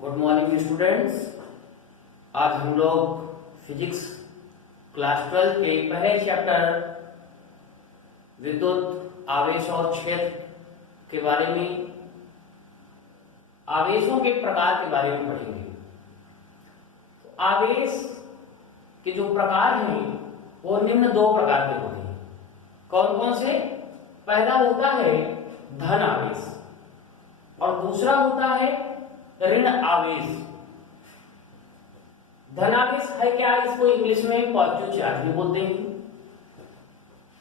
Good morning students. आज हम लोग फिजिक्स क्लास 12 के पहले चैप्टर विद्युत आवेश और क्षेत्र के बारे में, आवेशों के प्रकार के बारे में पढ़ेंगे। तो आवेश के जो प्रकार हैं वो निम्न दो प्रकार के होते हैं। कौन कौन से? पहला होता है धन आवेश और दूसरा होता है ऋण आवेश। धन आवेश है क्या? इसको इंग्लिश में पॉजिटिव चार्ज भी बोलते हैं।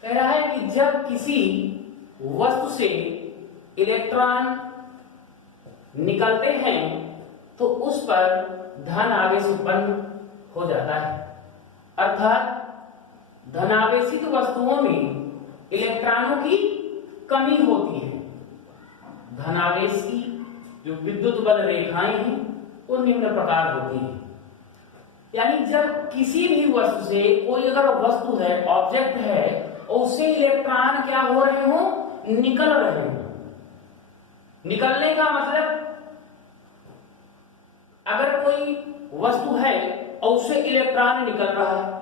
कह रहा है कि जब किसी वस्तु से इलेक्ट्रॉन निकलते हैं तो उस पर धन आवेश उत्पन्न हो जाता है, अर्थात धनावेशित वस्तुओं में इलेक्ट्रॉनों की कमी होती है। धनावेश की जो विद्युत बल रेखाएं हैं वो निम्न प्रकार होती हैं। यानी जब किसी भी वस्तु से, कोई अगर वस्तु है, ऑब्जेक्ट है, और उससे इलेक्ट्रॉन क्या हो रहे हो? निकल रहे हो। निकलने का मतलब, अगर कोई वस्तु है और उससे इलेक्ट्रॉन निकल रहा है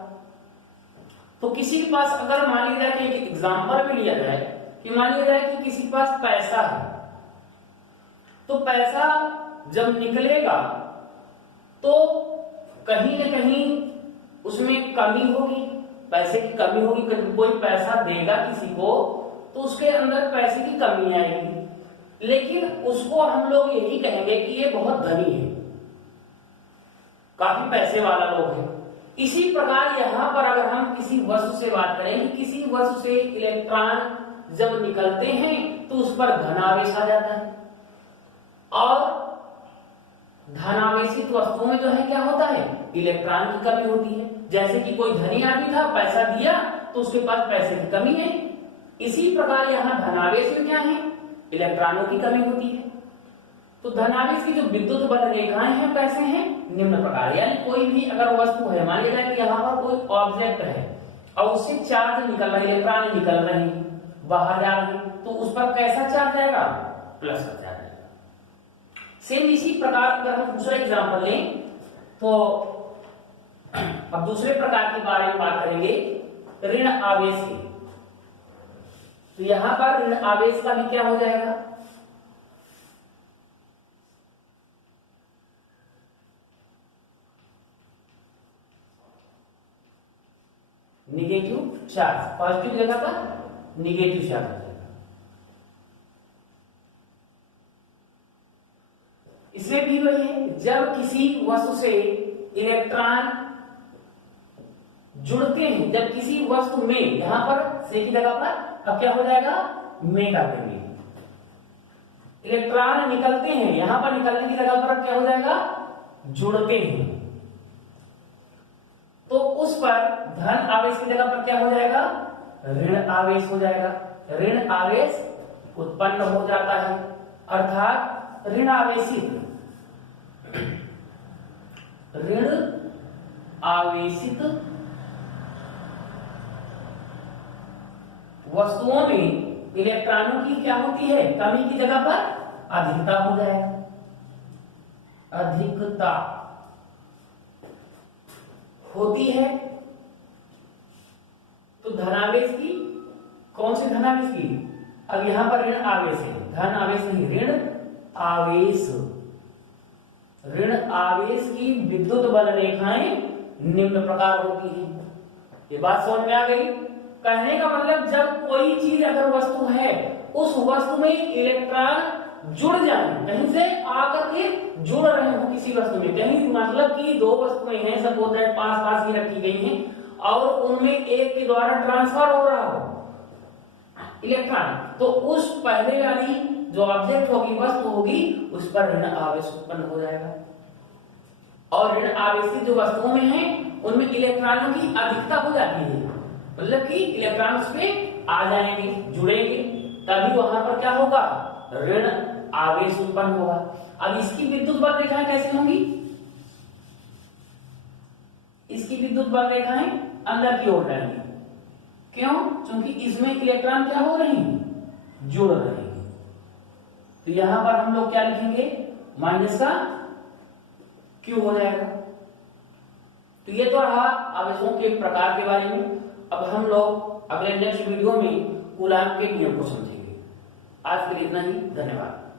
तो किसी के पास, अगर मान लिया जाए कि एक एग्जाम्पल भी लिया जाए कि मान लिया जाए कि किसी के पास पैसा है, तो पैसा जब निकलेगा तो कहीं न कहीं उसमें कमी होगी, पैसे की कमी होगी। कोई पैसा देगा किसी को तो उसके अंदर पैसे की कमी आएगी, लेकिन उसको हम लोग यही कहेंगे कि ये बहुत धनी है, काफी पैसे वाला लोग है। इसी प्रकार यहां पर अगर हम किसी वस्तु से बात करें कि किसी वस्तु से इलेक्ट्रॉन जब निकलते हैं तो उस पर धनावेश आ जाता है, और धनावेशित वस्तुओं में जो है क्या होता है? इलेक्ट्रॉन की कमी होती है। जैसे कि कोई धनी आदमी था, पैसा दिया तो उसके पास पैसे की कमी है। इसी प्रकार यहाँ धनावेश में क्या है? इलेक्ट्रॉनों की कमी होती है। तो धनावेश की जो विद्युत बल रेखाएं हैं कैसे हैं? निम्न प्रकार। यानी कोई भी अगर वस्तु है, मान लिया जाए कि यहाँ पर कोई ऑब्जेक्ट है और उससे चार्ज निकल रहा है, इलेक्ट्रॉन निकल रहे हैं, बाहर जा रहे हैं, तो उस पर कैसा चार्ज आएगा? प्लस का चार्ज आएगा। सेम इसी प्रकार अगर हम दूसरा एग्जाम्पल लें तो अब दूसरे प्रकार के बारे में बात करेंगे, ऋण आवेश की। तो यहां पर ऋण आवेश का भी क्या हो जाएगा? निगेटिव चार्ज, पॉजिटिव जगह पर निगेटिव चार्ज हो जाएगा। इसमें भी वही है, जब किसी वस्तु से इलेक्ट्रॉन जुड़ते हैं, जब किसी वस्तु में, यहां पर से की जगह पर अब क्या हो जाएगा? में कर देंगे। इलेक्ट्रॉन निकलते हैं, यहां पर निकलने की जगह पर अब क्या हो जाएगा? जुड़ते हैं, तो उस पर धन आवेश की जगह पर क्या हो जाएगा? ऋण आवेश हो जाएगा। ऋण आवेश उत्पन्न हो जाता है, अर्थात ऋण आवेशित वस्तुओं में इलेक्ट्रॉनों की क्या होती है? कमी की जगह पर अधिकता हो जाएगा। अधिकता होती है तो धनावेश की, कौन से धनावेश की? अब यहां पर ऋण आवेश है, धन आवेश नहीं, ऋण आवेश। ऋण आवेश की विद्युत बल रेखाएं निम्न प्रकार होती है। ये बात समझ में आ गई? कहने का मतलब, जब कोई चीज, अगर वस्तु है, उस वस्तु में इलेक्ट्रॉन जुड़ जाए, कहीं से आकर के जुड़ रहे हो किसी वस्तु में, कहीं मतलब कि दो वस्तुएं हैं, सब होता है पास पास ही रखी गई हैं और उनमें एक के द्वारा ट्रांसफर हो रहा हो इलेक्ट्रॉन, तो उस पहले वाली जो ऑब्जेक्ट होगी, वस्तु होगी, उस पर ऋण आवेश उत्पन्न हो जाएगा। और ऋण आवेशित जो वस्तुओं में है उनमें इलेक्ट्रॉनों की अधिकता हो जाती है, मतलब कि इलेक्ट्रॉन उसमें आ जाएंगे, जुड़ेंगे, तभी वहां पर क्या होगा? ऋण आवेश उत्पन्न होगा। अब इसकी विद्युत बल रेखाएं कैसे होंगी? इसकी विद्युत बल रेखाएं अंदर की ओर जाएंगी। क्यों? क्योंकि इसमें इलेक्ट्रॉन क्या हो रहे हैं? जुड़ रहे हैं। तो यहां पर हम लोग क्या लिखेंगे? माइनस का Q हो जाएगा। तो ये तो रहा आवेशों के प्रकार के बारे में। अब हम लोग अगले नेक्स्ट वीडियो में कूलाम के नियम को समझेंगे। आज के लिए इतना ही, धन्यवाद।